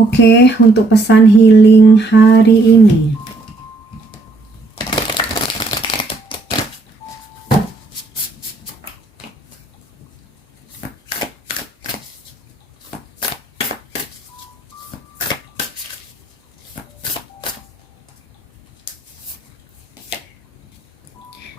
Oke, untuk pesan healing hari ini.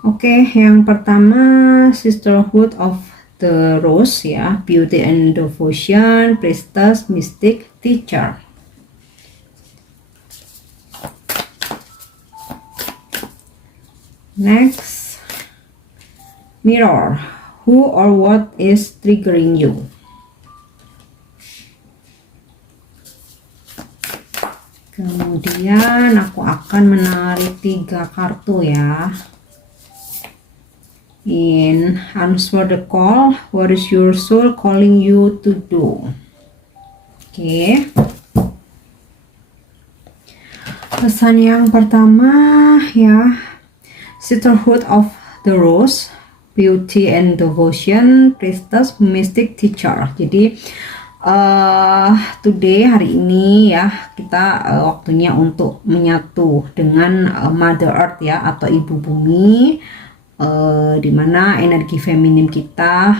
Oke, yang pertama Sisterhood of the Rose ya, Beauty and Devotion, Priestess, Mystic, Teacher. Next, Mirror, who or what is triggering you? Kemudian aku akan menarik 3 kartu ya. In answer the call, what is your soul calling you to do? Oke. Pesan yang pertama ya, Sisterhood of the Rose, Beauty and Devotion, Priestess, Mystic, Teacher. Jadi today, hari ini ya, kita waktunya untuk menyatu dengan Mother Earth ya, atau Ibu Bumi, dimana energi feminim kita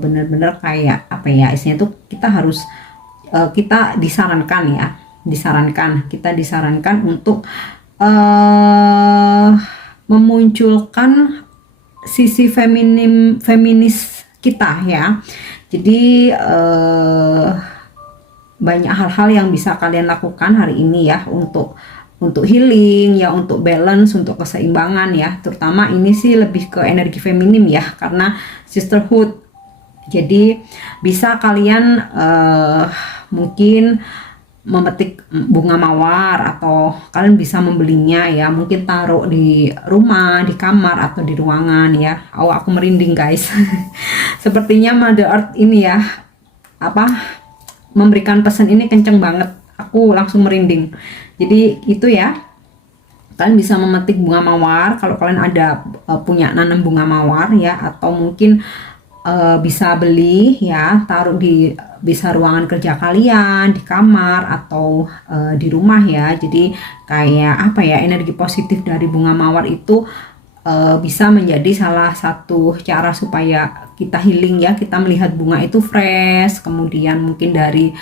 benar-benar kayak apa ya, istilahnya tuh kita harus kita disarankan kita disarankan untuk memunculkan sisi feminis kita ya. Jadi banyak hal-hal yang bisa kalian lakukan hari ini ya, untuk healing ya, untuk balance, untuk keseimbangan ya. Terutama ini sih lebih ke energi feminim ya, karena sisterhood. Jadi bisa kalian mungkin memetik bunga mawar, atau kalian bisa membelinya ya, mungkin taruh di rumah, di kamar, atau di ruangan ya. Oh, aku merinding guys. Sepertinya Mother Earth ini ya, memberikan pesan ini kenceng banget, aku langsung merinding. Jadi itu ya, kalian bisa memetik bunga mawar kalau kalian ada punya nanam bunga mawar ya, atau mungkin bisa beli ya, taruh di bisa ruangan kerja kalian, di kamar, atau di rumah ya. Jadi kayak apa ya, energi positif dari bunga mawar itu bisa menjadi salah satu cara supaya kita healing ya. Kita melihat bunga itu fresh, kemudian mungkin dari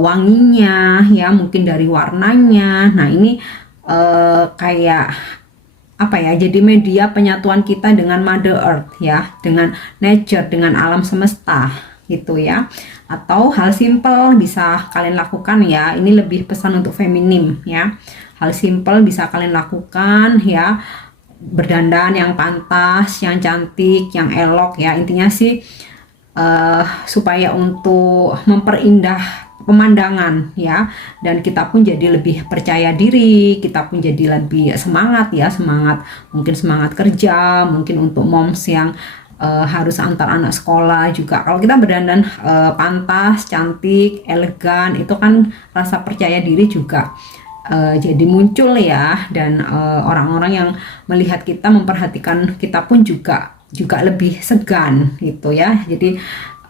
wanginya ya, mungkin dari warnanya. Nah ini kayak apa ya, jadi media penyatuan kita dengan Mother Earth ya, dengan nature, dengan alam semesta gitu ya. Atau hal simple bisa kalian lakukan ya, ini lebih pesan untuk feminim ya. Hal simple bisa kalian lakukan ya, berdandan yang pantas, yang cantik, yang elok ya. Intinya sih supaya untuk memperindah pemandangan ya, dan kita pun jadi lebih percaya diri, kita pun jadi lebih semangat ya, mungkin semangat kerja, mungkin untuk moms yang harus antar anak sekolah juga. Kalau kita berdandan pantas, cantik, elegan, itu kan rasa percaya diri juga jadi muncul ya, dan orang-orang yang melihat kita, memperhatikan kita pun juga lebih segan gitu ya. Jadi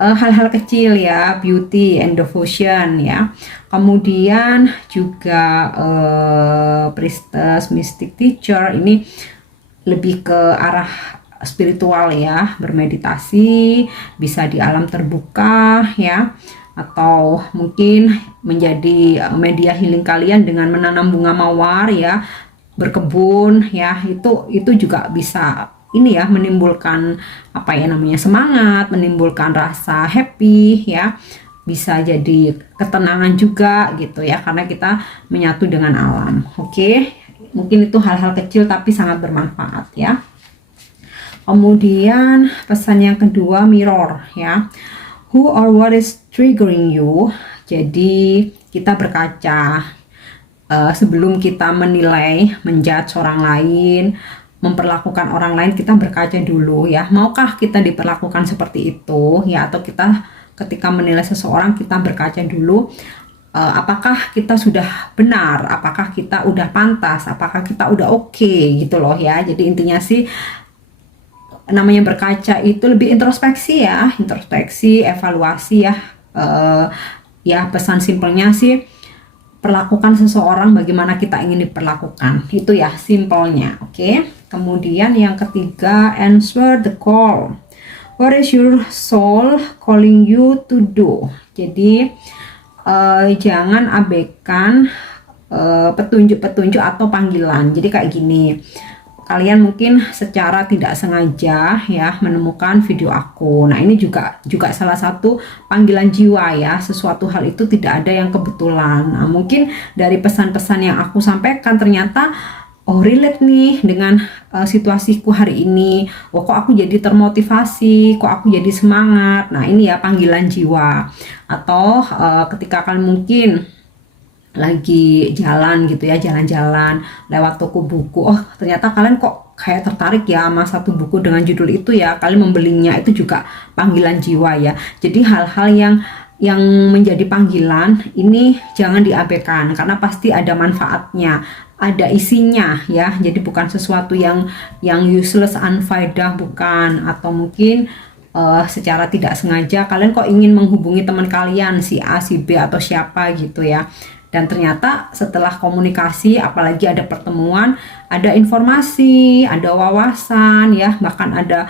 hal-hal kecil ya, beauty and devotion ya. Kemudian juga priestess, mystic, teacher, ini lebih ke arah spiritual ya, bermeditasi, bisa di alam terbuka ya, atau mungkin menjadi media healing kalian dengan menanam bunga mawar ya, berkebun ya. Itu juga bisa ini ya, menimbulkan apa ya namanya, semangat, menimbulkan rasa happy ya, bisa jadi ketenangan juga gitu ya, karena kita menyatu dengan alam. Oke, mungkin itu hal-hal kecil tapi sangat bermanfaat ya. Kemudian pesan yang kedua, mirror ya, who or what is triggering you. Jadi kita berkaca sebelum kita menilai, menjudge orang lain, memperlakukan orang lain, kita berkaca dulu ya, maukah kita diperlakukan seperti itu ya, atau kita ketika menilai seseorang kita berkaca dulu, apakah kita sudah benar, apakah kita udah pantas, apakah kita udah oke gitu loh ya. Jadi intinya sih namanya berkaca itu lebih introspeksi ya, introspeksi, evaluasi ya, ya pesan simpelnya sih, perlakukan seseorang bagaimana kita ingin diperlakukan. Itu ya simpelnya. Oke. Kemudian yang ketiga, answer the call. What is your soul calling you to do? Jadi jangan abaikan petunjuk-petunjuk atau panggilan. Jadi kayak gini, kalian mungkin secara tidak sengaja ya menemukan video aku. Nah, ini juga salah satu panggilan jiwa ya. Sesuatu hal itu tidak ada yang kebetulan. Nah, mungkin dari pesan-pesan yang aku sampaikan ternyata relate nih dengan situasiku hari ini. Kok aku jadi termotivasi, kok aku jadi semangat. Nah, ini ya panggilan jiwa. Atau ketika kalian mungkin lagi jalan gitu ya, jalan-jalan lewat toko buku, ternyata kalian kok kayak tertarik ya sama satu buku dengan judul itu ya, kalian membelinya, itu juga panggilan jiwa ya. Jadi hal-hal yang menjadi panggilan ini jangan diabaikan, karena pasti ada manfaatnya, ada isinya ya. Jadi bukan sesuatu yang useless, unfaedah, bukan. Atau mungkin secara tidak sengaja kalian kok ingin menghubungi teman kalian si A, si B atau siapa gitu ya, dan ternyata setelah komunikasi, apalagi ada pertemuan, ada informasi, ada wawasan ya, bahkan ada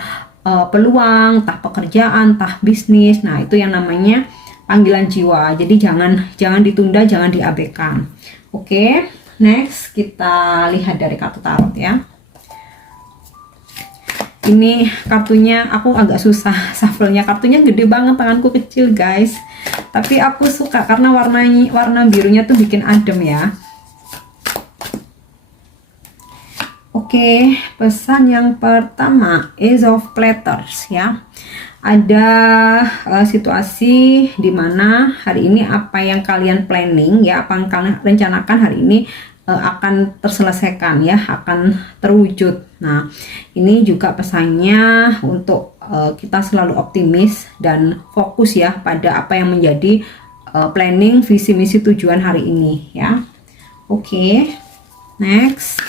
peluang, entah pekerjaan, entah bisnis. Nah, itu yang namanya panggilan jiwa. Jadi jangan ditunda, jangan diabaikan. Oke, next kita lihat dari kartu tarot ya. Ini kartunya aku agak susah shuffle-nya, kartunya gede banget, tanganku kecil guys, tapi aku suka karena warna birunya tuh bikin adem ya. Oke, pesan yang pertama, Ace of Platters ya. Ada situasi dimana hari ini apa yang kalian planning ya, apa yang kalian rencanakan hari ini akan terselesaikan ya, akan terwujud. Nah, ini juga pesannya untuk kita selalu optimis dan fokus ya pada apa yang menjadi planning, visi misi, tujuan hari ini ya. Oke, next.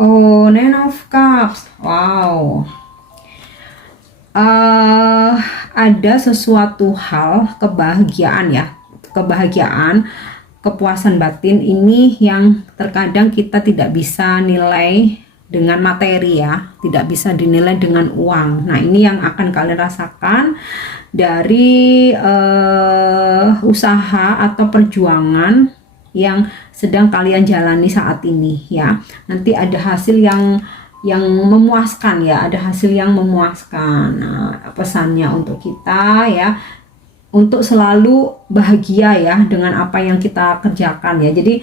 Oh, Nine of Cups. Wow. Ada sesuatu hal kebahagiaan ya, kepuasan batin ini yang terkadang kita tidak bisa nilai dengan materi ya, tidak bisa dinilai dengan uang. Nah, ini yang akan kalian rasakan dari usaha atau perjuangan yang sedang kalian jalani saat ini ya. Nanti ada hasil yang memuaskan ya, ada hasil yang memuaskan. Nah, pesannya untuk kita ya, untuk selalu bahagia ya dengan apa yang kita kerjakan ya. Jadi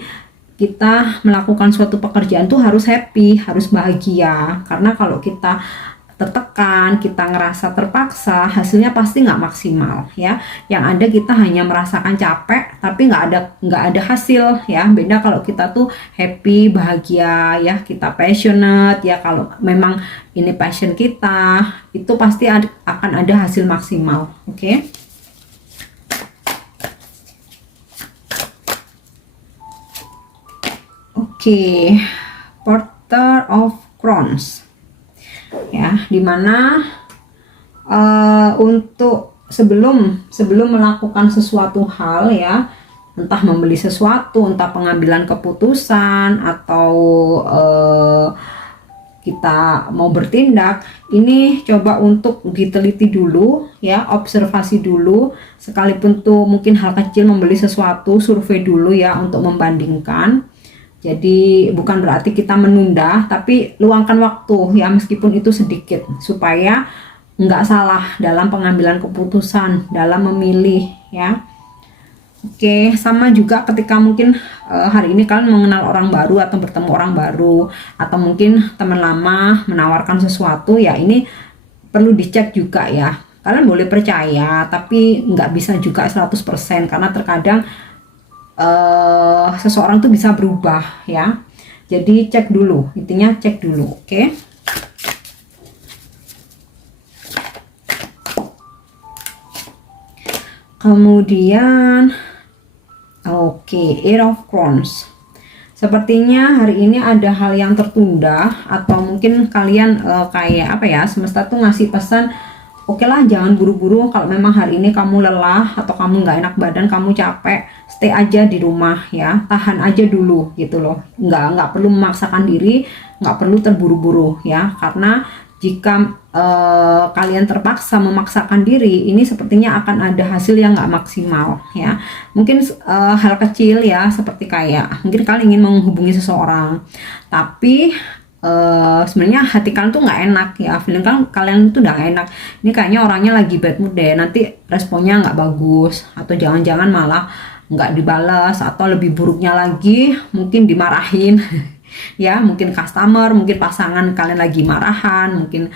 kita melakukan suatu pekerjaan tuh harus happy, harus bahagia, karena kalau kita tertekan, kita ngerasa terpaksa, hasilnya pasti nggak maksimal ya. Yang ada kita hanya merasakan capek tapi nggak ada hasil ya. Beda kalau kita tuh happy, bahagia ya, kita passionate ya. Kalau memang ini passion kita, itu pasti akan ada hasil maksimal. Oke. Oke, Porter of Crowns ya, dimana untuk sebelum melakukan sesuatu hal ya, entah membeli sesuatu, entah pengambilan keputusan, atau kita mau bertindak, ini coba untuk diteliti dulu ya, observasi dulu, sekalipun tuh mungkin hal kecil, membeli sesuatu, survei dulu ya untuk membandingkan. Jadi bukan berarti kita menunda, tapi luangkan waktu ya, meskipun itu sedikit, supaya nggak salah dalam pengambilan keputusan, dalam memilih ya. Oke, sama juga ketika mungkin hari ini kalian mengenal orang baru atau bertemu orang baru, atau mungkin teman lama menawarkan sesuatu ya, ini perlu dicek juga ya. Kalian boleh percaya, tapi nggak bisa juga 100%, karena terkadang seseorang tuh bisa berubah ya. Jadi cek dulu, intinya cek dulu. Oke. Kemudian Eight of Crowns. Sepertinya hari ini ada hal yang tertunda, atau mungkin kalian kayak apa ya, semesta tuh ngasih pesan, oke lah jangan buru-buru. Kalau memang hari ini kamu lelah atau kamu nggak enak badan, kamu capek, stay aja di rumah ya, tahan aja dulu gitu loh. Nggak perlu memaksakan diri, nggak perlu terburu-buru ya, karena jika kalian terpaksa memaksakan diri, ini sepertinya akan ada hasil yang nggak maksimal ya. Mungkin hal kecil ya, seperti kayak mungkin kalian ingin menghubungi seseorang, tapi sebenarnya hati kalian tuh nggak enak ya, feeling kalian tuh udah gak enak, ini kayaknya orangnya lagi bad mood deh, nanti responnya nggak bagus, atau jangan-jangan malah nggak dibalas, atau lebih buruknya lagi mungkin dimarahin ya, mungkin customer, mungkin pasangan kalian lagi marahan, mungkin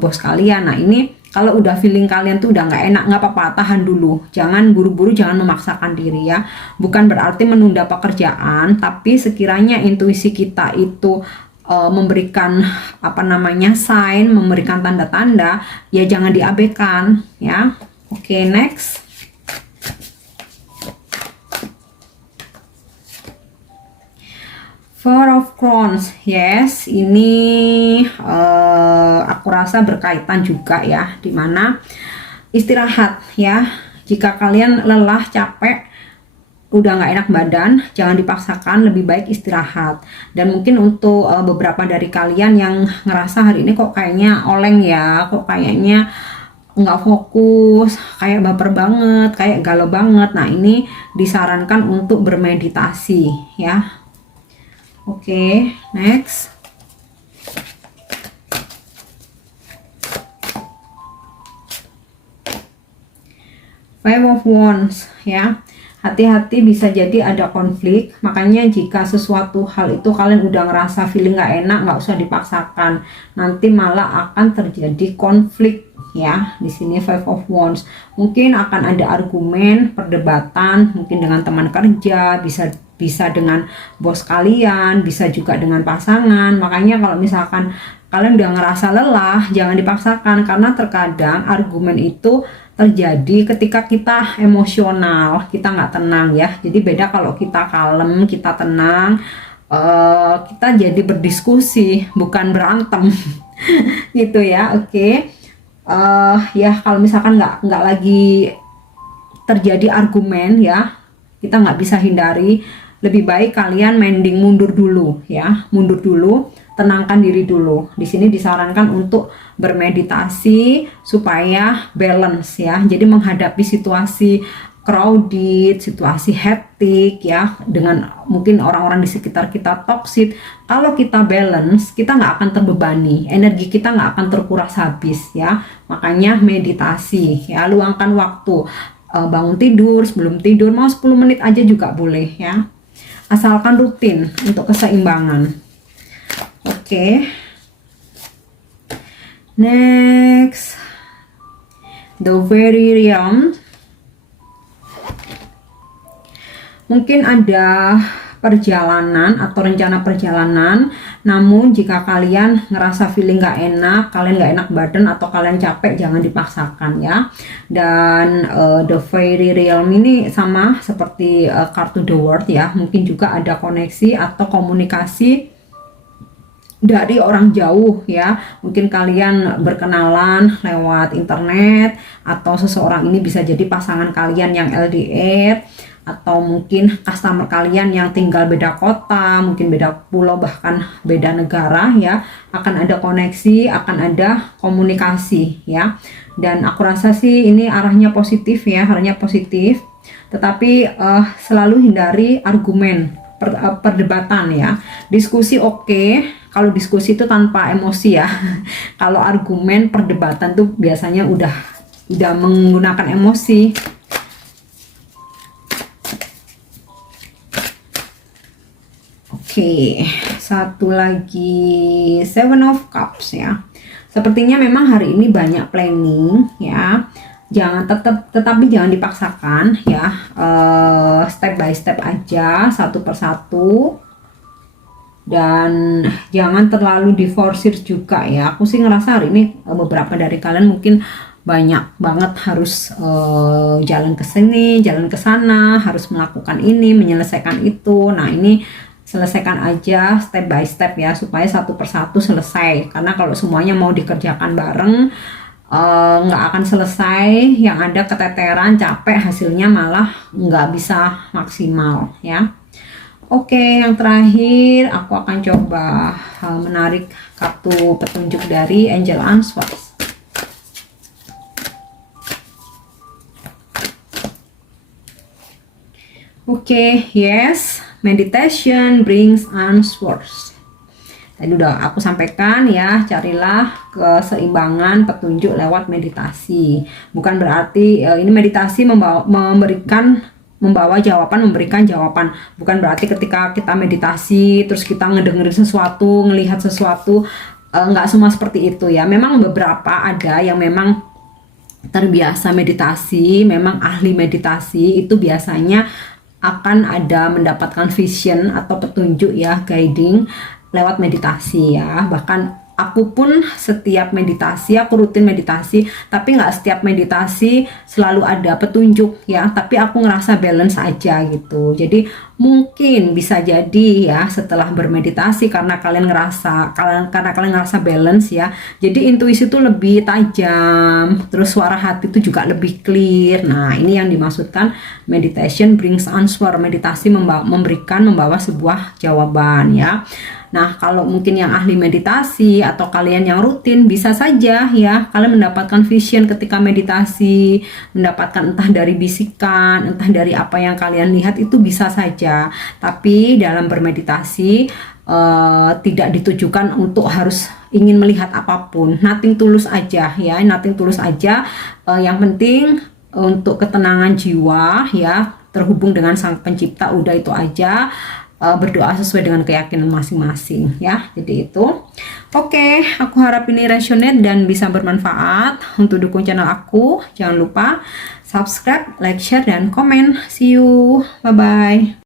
bos kalian. Nah ini kalau udah feeling kalian tuh udah nggak enak, nggak apa-apa, tahan dulu, jangan buru-buru, jangan memaksakan diri ya. Bukan berarti menunda pekerjaan, tapi sekiranya intuisi kita itu memberikan apa namanya sign, memberikan tanda-tanda, ya jangan diabaikan ya. Oke, next. Four of Crowns, yes, ini aku rasa berkaitan juga ya, dimana istirahat ya. Jika kalian lelah, capek, udah nggak enak badan, jangan dipaksakan, lebih baik istirahat. Dan mungkin untuk beberapa dari kalian yang ngerasa hari ini kok kayaknya oleng ya, kok kayaknya nggak fokus, kayak baper banget, kayak galau banget, nah ini disarankan untuk bermeditasi ya. Oke, next. Five of Wands ya. Hati-hati, bisa jadi ada konflik. Makanya jika sesuatu hal itu kalian udah ngerasa feeling nggak enak, nggak usah dipaksakan. Nanti malah akan terjadi konflik ya. Di sini Five of Wands. Mungkin akan ada argumen, perdebatan, mungkin dengan teman kerja, bisa dengan bos kalian, bisa juga dengan pasangan. Makanya kalau misalkan kalian udah ngerasa lelah, jangan dipaksakan, karena terkadang argumen itu terjadi ketika kita emosional, kita nggak tenang ya. Jadi beda kalau kita kalem, kita tenang, kita jadi berdiskusi, bukan berantem gitu ya. Oke. Ya kalau misalkan nggak lagi terjadi argumen ya, kita nggak bisa hindari, lebih baik kalian mending mundur dulu ya, mundur dulu, tenangkan diri dulu. Di sini disarankan untuk bermeditasi supaya balance ya. Jadi menghadapi situasi crowded, situasi hektik ya, dengan mungkin orang-orang di sekitar kita toksik. Kalau kita balance, kita nggak akan terbebani, energi kita nggak akan terkuras habis ya. Makanya meditasi ya, luangkan waktu, bangun tidur, sebelum tidur mau 10 menit aja juga boleh ya, asalkan rutin untuk keseimbangan. Oke. Next, the very realm. Mungkin ada perjalanan atau rencana perjalanan, namun jika kalian ngerasa feeling nggak enak, kalian nggak enak badan atau kalian capek, jangan dipaksakan ya. Dan the fairy realm ini sama seperti kartu the world ya, mungkin juga ada koneksi atau komunikasi dari orang jauh ya. Mungkin kalian berkenalan lewat internet, atau seseorang ini bisa jadi pasangan kalian yang LDR, atau mungkin customer kalian yang tinggal beda kota, mungkin beda pulau, bahkan beda negara ya. Akan ada koneksi, akan ada komunikasi ya. Dan aku rasa sih ini arahnya positif ya, arahnya positif. Tetapi selalu hindari argumen, perdebatan ya. Diskusi oke, kalau diskusi itu tanpa emosi ya. Kalau argumen, perdebatan tuh biasanya udah menggunakan emosi. Oke, satu lagi Seven of Cups ya. Sepertinya memang hari ini banyak planning ya. Tetapi jangan dipaksakan ya. Step by step aja, satu persatu. Dan jangan terlalu diforsir juga ya. Aku sih ngerasa hari ini beberapa dari kalian mungkin banyak banget harus jalan ke sini, jalan ke sana, harus melakukan ini, menyelesaikan itu. Nah ini selesaikan aja step by step ya, supaya satu persatu selesai. Karena kalau semuanya mau dikerjakan bareng nggak akan selesai, yang ada keteteran, capek, hasilnya malah nggak bisa maksimal ya. Oke, yang terakhir aku akan coba menarik kartu petunjuk dari Angel Answers. Oke, yes, meditation brings answers. Tadi udah aku sampaikan ya, carilah keseimbangan petunjuk lewat meditasi. Bukan berarti ini meditasi membawa jawaban, memberikan jawaban. Bukan berarti ketika kita meditasi terus kita ngedengerin sesuatu, ngelihat sesuatu, nggak semua seperti itu ya. Memang beberapa ada yang memang terbiasa meditasi, memang ahli meditasi, itu biasanya akan ada mendapatkan vision atau petunjuk ya, guiding lewat meditasi ya. Bahkan aku pun setiap meditasi, aku rutin meditasi, tapi nggak setiap meditasi selalu ada petunjuk ya, tapi aku ngerasa balance aja gitu. Jadi mungkin bisa jadi ya, setelah bermeditasi, karena kalian ngerasa balance ya, jadi intuisi itu lebih tajam, terus suara hati itu juga lebih clear. Nah, ini yang dimaksudkan meditation brings answer. Meditasi membawa sebuah jawaban ya. Nah, kalau mungkin yang ahli meditasi atau kalian yang rutin, bisa saja ya kalian mendapatkan vision ketika meditasi, mendapatkan entah dari bisikan, entah dari apa yang kalian lihat, itu bisa saja. Tapi dalam bermeditasi tidak ditujukan untuk harus ingin melihat apapun. Nothing tulus aja ya, nothing tulus aja. Yang penting untuk ketenangan jiwa ya, terhubung dengan Sang Pencipta, udah itu aja. Berdoa sesuai dengan keyakinan masing-masing ya. Jadi itu. Oke, aku harap ini resonate dan bisa bermanfaat. Untuk dukung channel aku, jangan lupa subscribe, like, share, dan komen. See you, bye bye.